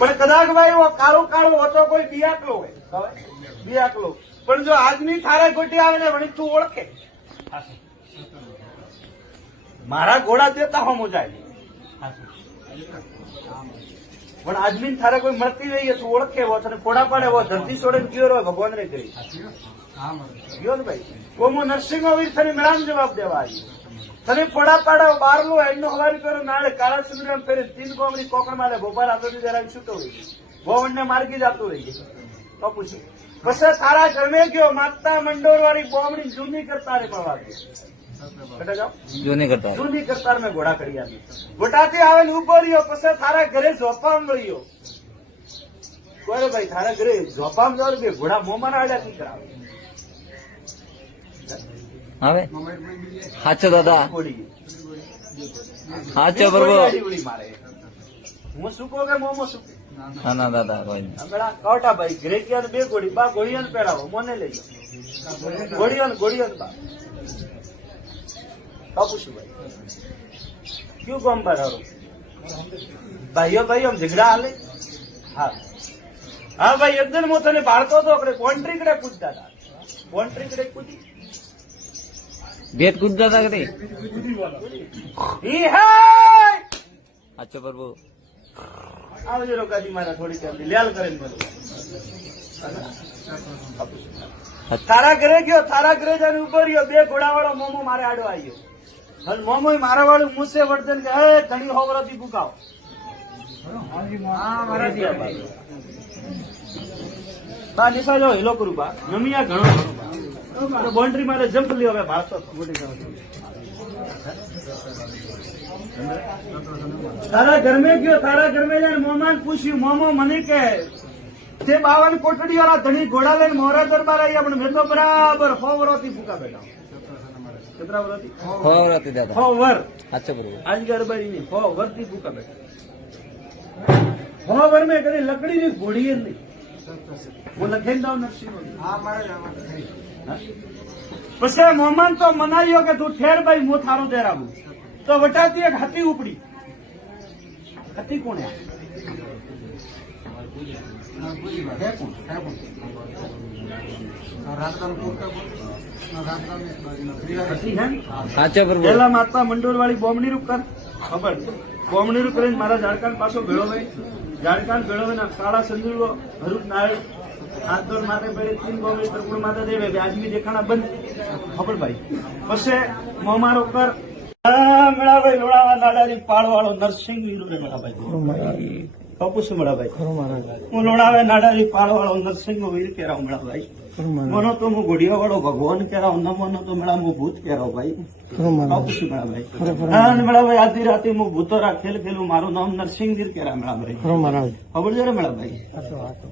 પણ કદાચ ભાઈ એવો કાળો કાળો હતો કોઈ બિયાકલો હોય બિયાકલો પણ જો આજની થારે ગોટી આવે ને વળી તું ઓળખે મારા ઘોડા દેતા હોમો જાય પણ આજની થારે કોઈ મળતી નહીં તું ઓળખે એવો તને ફોડા પાડે એવો ધરતી છોડે ગયો હોય ભગવાન રે કરી ગયો ને ભાઈ કોમો નરસિંહ વીર તને મેળામ જવાબ દેવા આવ્યો તને ફોડા પાડો બારલો એનો હવારી કરો નાળે કાળા સુંદરમ ફેરે તીન કોમડી કોકણ મારે ભોપાલ આતો જરા છૂટો હોય ગોવણ ને માર્ગી જતો રહી તો પૂછ્યું પછી તારા ઘરમે ગયો માતા મંડોર વાળી બોમડી જૂની કરતા રે મળવા જૂની કરતા મેં ઘોડા કરી આવી ઘોડાથી આવેલ ઉભો રહ્યો પછી તારા ઘરે ઝોપામ વળ્યો કોઈ ભાઈ તારા ઘરે ઝોપામ જવા બે ઘોડા મોમાં આડ્યા થી કરાવે હવે સાચો દાદા સાચો બરોબર મારે હું શું કહું કે મોમો શું ના ના દાદા કોઈ કવટા ભાઈ ઘરે ગયા બે ગોળી બા ગોળીઓ પહેરાવો મને લઈ જાઓ ગોળીઓ બા પૂછું ભાઈ ક્યુ કામ બરાબર ભાઈઓ ભાઈઓ ઝઘડા હાલે હા હા ભાઈ એકદમ હું તને બાળતો હતો આપણે કોન્ટ્રી કડે પૂછતા હતા કોન્ટ્રી કડે પૂછી ભેટ કૂદતા હતા કે સાચો પ્રભુ આવજો રોકાજી મારા થોડી ચાલતી લ્યાલ કરીને તારા ઘરે ગયો તારા ઘરે જઈને ઉભો રહ્યો બે ઘોડાવાળો મોમો મારે આડો આવ્યો અને મોમો મારા વાળું મૂસે વર્તન કે હે ધણી હોવરાથી ભૂકાવો બા નિશા જો હિલો કરું બા નમિયા ઘણો બા બાઉન્ડ્રી મારે જમ્પ લ્યો હવે ભારતો તારા ઘરમે ગયો તારા ઘરમે જઈને મોમાન પૂછ્યું મોમો મને કે તે 52 કોટડી વાળા ધણી ઘોડા લઈને મોરા દરબાર આવ્યા પણ મેં તો બરાબર 100 વર્ષથી ભૂકા બેઠા કેટલા વર્ષથી 100 વર્ષથી દાદા 100 વર્ષ સાચો પ્રભુ આજ ગરબારી ની 100 વર્ષથી ભૂકા બેઠા 100 વર્ષ મેં કદી લકડી ની ઘોડી જ નહીં હું લખીને દઉં નરસિંહ પછી મોમાન તો મનાયો કે તું ઠેર ભાઈ હું થારો દેરાવું તો વટાતી એક હાથી ઉપડી હાથી કોણે સાચો પ્રભુ પેલા માતા મંડોર વાળી બોમણી રૂપ કર ખબર બોમણી રૂપ કરીને મારા ઝાડકાન પાછો ભેળો ભાઈ ઝાડકાન ભેળો ભાઈ કાળા સંદુલો હરુદ નાયક હાથ દોડ માથે પડે તીન બોમણી ત્રિપુણ માથે દેવે આજમી દેખાણા બંધ ખબર ભાઈ પછી મોમારો કર મેળાભાઈ લોણાવા નાડાની પાળવાળો નરસિંહ વીરો રે મેળાભાઈ કપુસ મેળાભાઈ હું લોણાવે નાડાની પાળવાળો નરસિંહ વીર કેરાવ મેળાભાઈ મનો તો હું ઘોડિયા વાળો ભગવાન કેરાવ ન મનો તો મેળા હું ભૂત કેરાવ ભાઈ કપુસ મેળાભાઈ મેળાભાઈ આધી રાતે હું ભૂતોરા ખેલ ખેલું મારું નામ નરસિંહ વીર કેરા મેળાભાઈ ખબર છે મેળાભાઈ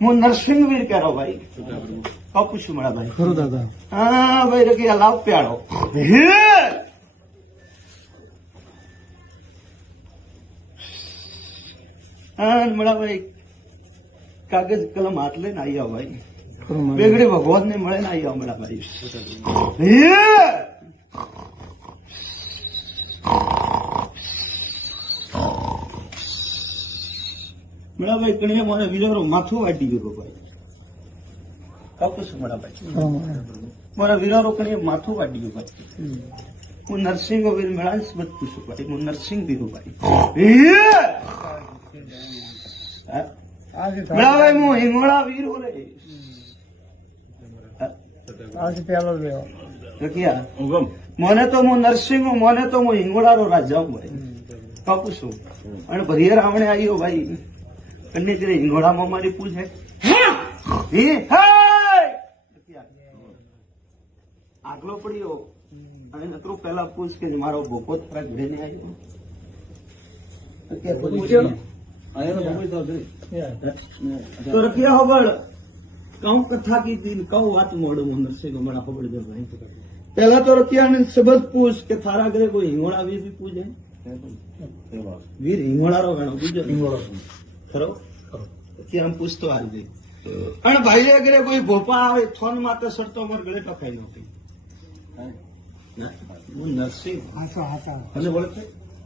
હું નરસિંહ વીર કેરાવ ભાઈ કપુસ મેળાભાઈ હા ભાઈ રકી લાવ પ્યાળો ભાઈ કાગજ કલમ હાથ લઈને આવી આવો ભાઈ બેગડી ભગવાન ને મળે ને આવી આવો ભાઈ ભાઈ કણીએ મને વિચારો માથું વાટી ગયો ભાઈ કપુસ ભાઈ મારા વિરારો કણીએ માથું વાટી ગયું ભાઈ હું નરસિંહ વીર મેળા મત પૂછું ભાઈ હું નરસિંહ વીરુભાઈ ભાઈ હું હિંગોળા વીર રે મને તો હું નરસિંહ મને તો હું હિંગોળારો રાજા ભાઈ બાપુ છું અને ભરીએ રાવણે આવ્યો ભાઈ કન્યા હિંગોળામાં મારી પૂછે આગલો પડ્યો અને નકરું પેલા પૂછ કે મારો ભોપો તારા ઘરે ને આવ્યો તો રખિયા ખબર કઉ કથા કીધી કઉ વાત મોડું નરસિંહ હમણાં ખબર છે ભાઈ પેલા તો રખિયા શબ્દ પૂછ કે થારા ઘરે કોઈ હિંગોળા વીર બી પૂજે વીર હિંગોળારો ગણો પૂજો હિંગોળો ખરો પછી આમ પૂછતો આવી અને ભાઈ ઘરે કોઈ ભોપા આવે થોન માત્ર સરતો અમાર ગળે ટકાઈ નહોતી હું નરસિંહ અને બોલે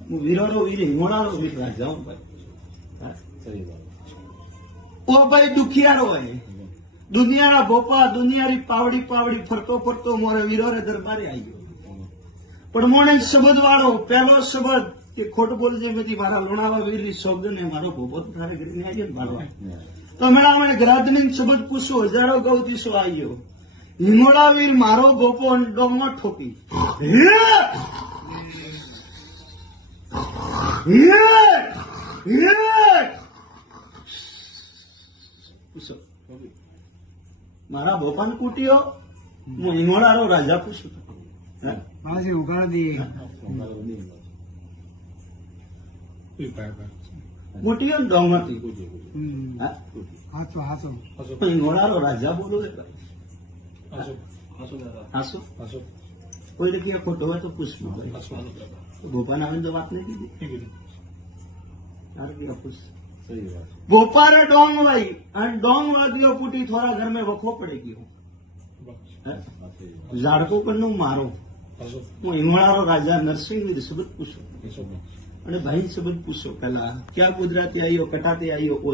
હું વીરોનો વીર હિંગોળાનો વીર રાજા ભાઈ ઓ ભાઈ દુખિયારો હોય દુનિયાના ભોપા દુનિયાની પાવડી પાવડી ફરતો ફરતો મોરે વીરોરે દરબારે આવ્યો પણ મોણે શબ્દ વાળો પહેલો શબ્દ કે ખોટ બોલજે બધી મારા લોણાવા વીરની શબ્દ ને મારો ભોપો તો તારે કરીને આવ્યો ને મારવા તો મેળા મને ગ્રાધની શબ્દ પૂછો હજારો ગૌ દીસો આવ્યો હિંગોળા વીર મારો ભોપો ડોમમાં ઠોકી પૂછો મારા ભોપાને કૂટ્યો હું હિંગોળારો રાજા પૂછું માસી ઉગાડ દઈએ કૂટ્યો ને ડોમમાંથી હાચો હાચો હિંગોળારો રાજા બોલો હાસુ કોઈ જગ્યાએ ખોટો હોય તો પૂછમાં ભોપાને આવીને તો વાત નહીં કીધી તારે ક્યાં પૂછ ભોપારે ડોંગ વાઈ અને ડોંગ વાગ્યો પૂટી થોડા ઘર में વખો પડી ગયો ઝાડકો પરનું મારો હું હિંગોળારો રાજા નરસિંહ શબ્દ પૂછો અને ભાઈ શબ્દ પૂછો પેલા ક્યાં ગુજરાતી આવ્યો કટાતી આવ્યો ઓ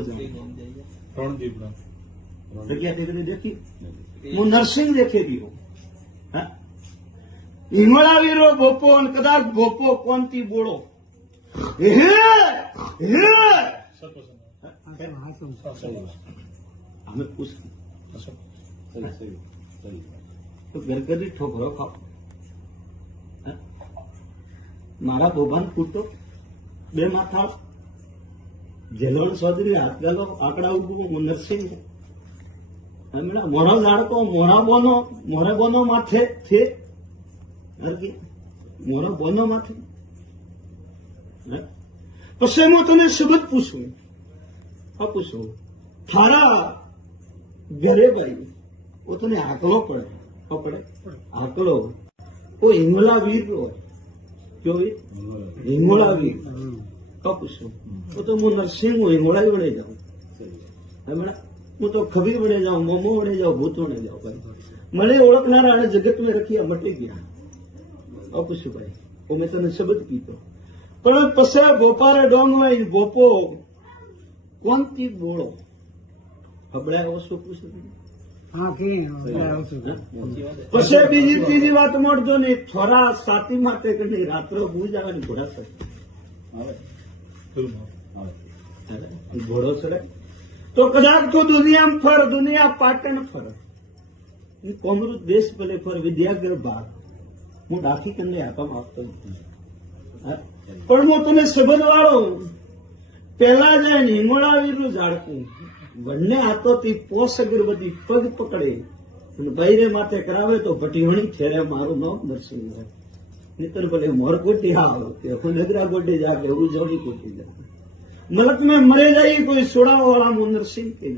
જગ્યા તે દેખી હું નરસિંહ દેખે ગયો હિંગોળા વીરો ભોપો અને કદાચ ભોપો કોનથી બોલો અમે પૂછ તો ગરગરી ઠોકરો ખાઓ મારા બોબાને કૂટો બે માથા જેલોણ ચૌધરી હાથ ગાલો આંકડા ઉભું હું નરસિંહ મોઢો ઝાડકો મોઢે બોનો માથે છે મોઢો બોનો માથે પછી હું તને શબ્દ પૂછું પૂછું થારા ઘરે ભાઈ ઓ તને આકલો પડે આકલો ઓ હિંગોળા વીર કયો વીર હિંગોળા વીર પૂછું તો હું નરસિંહ હું હિંગોળા વડે જાઉં હું તો ખબીર વડે જાઉં મોમો વડે જાઉં ભૂત વડે જાઉં ભાઈ મને ઓળખનારા અને જગત મેં રખિયા મટી ગયા પૂછું ભાઈ ઓ મેં તને શબ્દ કીધો પણ પછી ભોપારે ડોંગ હોય ભોપો કોનથી બોલો હબળાય શું પૂછું હા કે પછી બીજી ત્રીજી વાત મળજો ને થોડા સાતી માટે કરી રાત્રે ભૂજ આવે ને ઘોડા ઘોડો સરે તો કદાચ તો દુનિયામાં ફર દુનિયા પાટણ ફર કોમરૂ દેશ ભલે ફર વિદ્યાગર બાર હું ડાકી કરીને આપવામાં આપતો પણ હું તને શબ્દ વાળો પેલા જાય ને હિંગોળા વીરનું ઝાડકું બંને હાથોથી પોસ અગરબત્તી પગ પકડે અને બૈરે માથે કરાવે તો ભટીવણી ઠેરે મારું નામ નરસિંહ નીતર ભલે મોર કોટી આવ કે નગરા કોટી જા કે ઉજવણી કોટી જા મલક में मरे जाइए कोई सोड़ा वाला मुंह नरसिंह के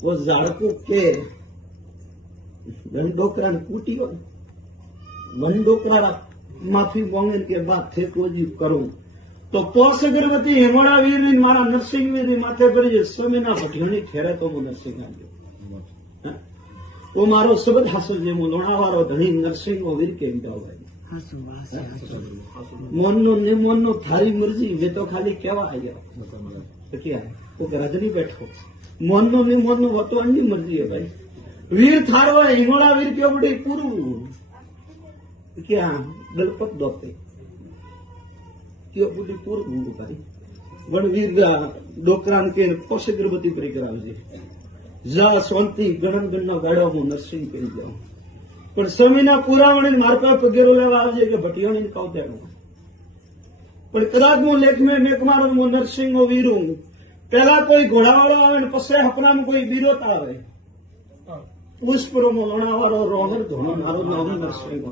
वो झाड़कू के वनडोकरा कूटी हो वनडोकरा माफी मांगे के बाद थे को जी करूं तो पोस अगरबत्ती હિંગોળા વીર ની મારા નરસિંહ વીર ની માથે કરી સમયના ભટીઓની ખેરે તો હું નરસિંહ આવ્યો वो મારો શબ્દ હાસો જે હું લોણાવાળો ધણી નરસિંહ વીર કેમ જાવ ભાઈ હાચું મોનનો ને મોનનો થારી મરજી વે તો ખાલી કેવા આવ્યા તો ક્યાં वो રજની બેઠો મોનનો ને મોનનો વતો અન્ની મરજી હે ભાઈ વીર થારવા હિંગોળા વીર કેવો બડી પૂરું ક્યાં દલપત દોતે કેવો બડી પૂરું ભાઈ વણ વીર ડોકરાન કે પોષ અગરબત્તી પરી કરાવજે જા શાંતિ ગણન ગણનો ગાડો હું નરસિંહ કરી જાઉં પણ સમયના પુરાવણી મારપા પગેરો લેવા આવજે કે ભટીઓની કાઉતેડો પણ કદાચ હું લેખ મેં મેક મારું હું નરસિંહ વીરું પેલા કોઈ ઘોડાવાળો આવે ને પછી હપનામાં કોઈ વીરોત આવે પુષ્પરો લોણાવાળો રોહન ધોણો મારો નામ નરસિંહ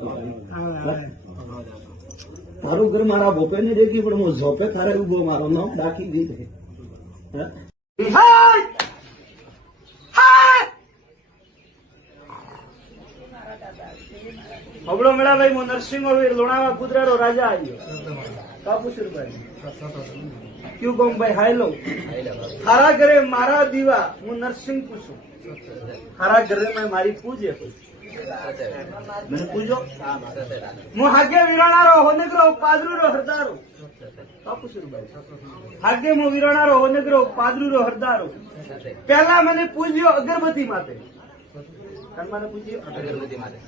મારું ઘર મારા ભોપે ને દેખી પણ હું ઝોપે થારે ઉભો મારો નામ ડાકી દીધે હબળો મેળાભાઈ હું નરસિંહ વીર લોણાવા કુદરારો રાજા આવ્યો કાપુસુરભાઈ ક્યુ કહું ભાઈ હાયલો હારા ઘરે મારા દીવા હું નરસિંહ પૂછું હારા ઘરે મેં મારી પૂજે મને પૂજો હું હાગે વિરાણારો હોનગરો પાદરુરો હરદારો હાગે મો વિરણારો ઓનગરો પાદરુરો હરદારો પહેલા મને પૂજ્યો અગરબત્તી માટે મને પૂજ્યો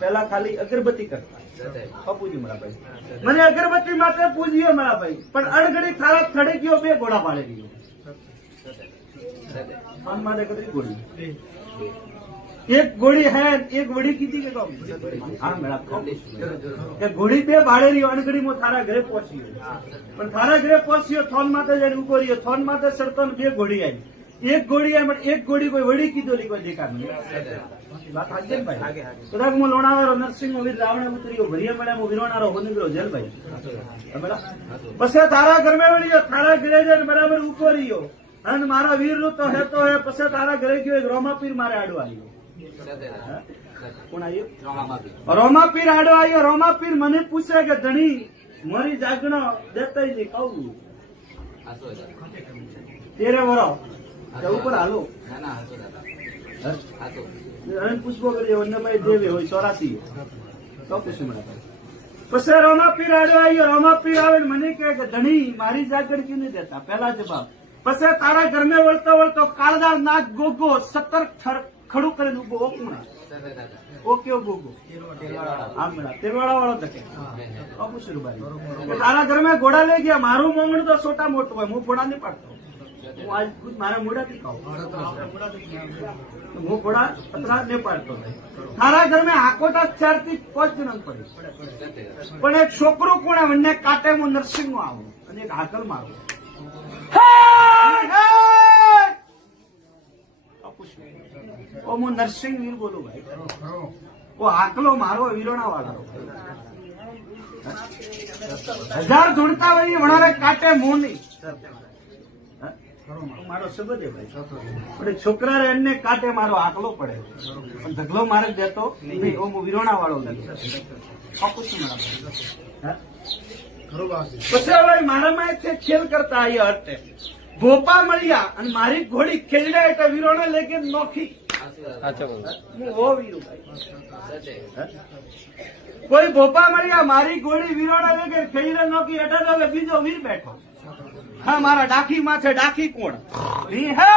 પહેલા ખાલી અગરબત્તી કરતા પૂજ્યું મારા ભાઈ મને અગરબત્તી માટે પૂજ્યો મારા ભાઈ પણ અણઘડી થાળા થડી ગયો બે ઘોડા પાડી ગયો મારે કદી ગોળી એક ગોળી હે એક વડી કીધી કે હા મેળા કે ઘોડી બે ભાડે રહ્યો અણઘડીમાં થારા ઘરે પહોંચ્યો પણ થારા ઘરે પહોંચ્યો થોન માથે જઈને ઉભો રહ્યો થોન માથે સરતો બે ઘોડી આવી એક ઘોડી આવી પણ એક ઘોડી કોઈ વડી કીધો કોઈ દેખા નહીં વાત હાજર ભાઈ કદાચ હું લોણાવાળો નરસિંહ વીર રાવણે ઉતર્યો ભરિયા મળ્યા હું વિરોણારો હોનગરો જેલ ભાઈ પછી તારા ઘરમાં વળ્યો થારા ઘરે જઈને બરાબર ઉભો રહ્યો અને મારા વીર નું તો હેતો હે પછી તારા ઘરે ગયો એક રોમાપીર મારે આડો આવ્યો કોણ આવ્યો રોમાપીર આડો આવ્યો રોમાપીર મને પૂછે કે ધણી મારી જાગણો દેતા નહીં કહું તેરે વરો ઉપર હાલો પુષ્પો કરી વન્નભાઈ દેવે હોય 84 તો પૂછ્યું મને પછી રોમાપીર આડો આવ્યો રોમાપીર આવે મને કહે કે ધણી મારી જાગણ ક્યું નહીં દેતા પેલા જવાબ પછી તારા ઘરને વળતો વળતો કાળદાર નાગ ગોગો 17 ખડું કરીને ઉભો ઓકુણા ઓકે ગોગો તેરવાડા વાળો તકે પૂછ્યું ભાઈ તારા ઘરમાં ઘોડા લઈ ગયા મારું મોંગણ તો છોટા મોટું હોય હું ઘોડા નહીં પાડતો હું આજ ખુદ મારા મોઢાથી કહું હું ઘોડા પતરા નહીં પાડતો તારા ઘરમાં હાકોટા 4 થી 5 જણ પડી પણ એક છોકરો કોણ મને કાંટે હું નરસિંહ માં આવું અને એક હાકલ મારું હું નરસિંહ વીર બોલું ભાઈ ઓ હાકલો મારો વીરોણા વાળો 1000 ધૂણતા હોય વણારે કાંટે મોની મારો સંબંધ હે ભાઈ પણ છોકરા એમને કાંટે મારો હાકલો પડે પણ ઢગલો મારે દેતો નહીં હું વીરોણા વાળો પછી ભાઈ મારામાં એક ખેલ કરતા આવ્યા હટે ભોપા મળ્યા અને મારી ઘોડી ખેલડા એટલે વીરોને લઈ કે નોખી હું હો વીરું ભાઈ કોઈ ભોપા મળ્યા મારી ઘોડી વીરોને લઈ કે ખેલડે નોખી એટલે હવે બીજો વીર બેઠો હા મારા ડાખી માથે ડાખી કોણ હે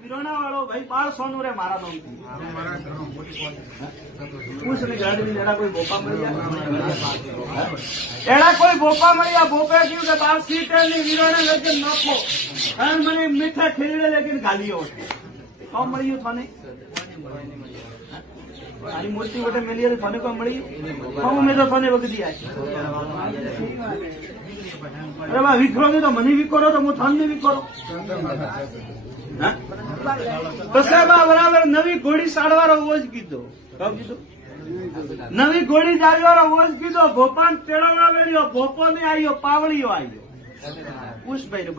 વીરોણા વાળો ભાઈ 1200 રે મારા નામ પૂછ ને ગાડી એડા કોઈ ભોપા મળ્યા એડા કોઈ ભોપા મળ્યા ભોપે કહ્યું કે 12 સીટે ની વીરોને લઈને નાખો અને મને મીઠા ખેલડે લઈને ગાલીઓ કોણ મળ્યું તને આની મોટી વટે મેલી હતી તને કોણ મળ્યું મેં તો તને વગડી અરે બા વિખરો તો મને વિખરો તો હું તમને વિખરો બરાબર નવી ઘોડી સાડવાનો ઓજ કીધો નવી ઘોડી જાળવાનો ઓજ કીધો ભોપાન તેડવડા મેળ્યો ભોપો ને આવ્યો પાવડીઓ આવ્યો પુષ્પભાઈ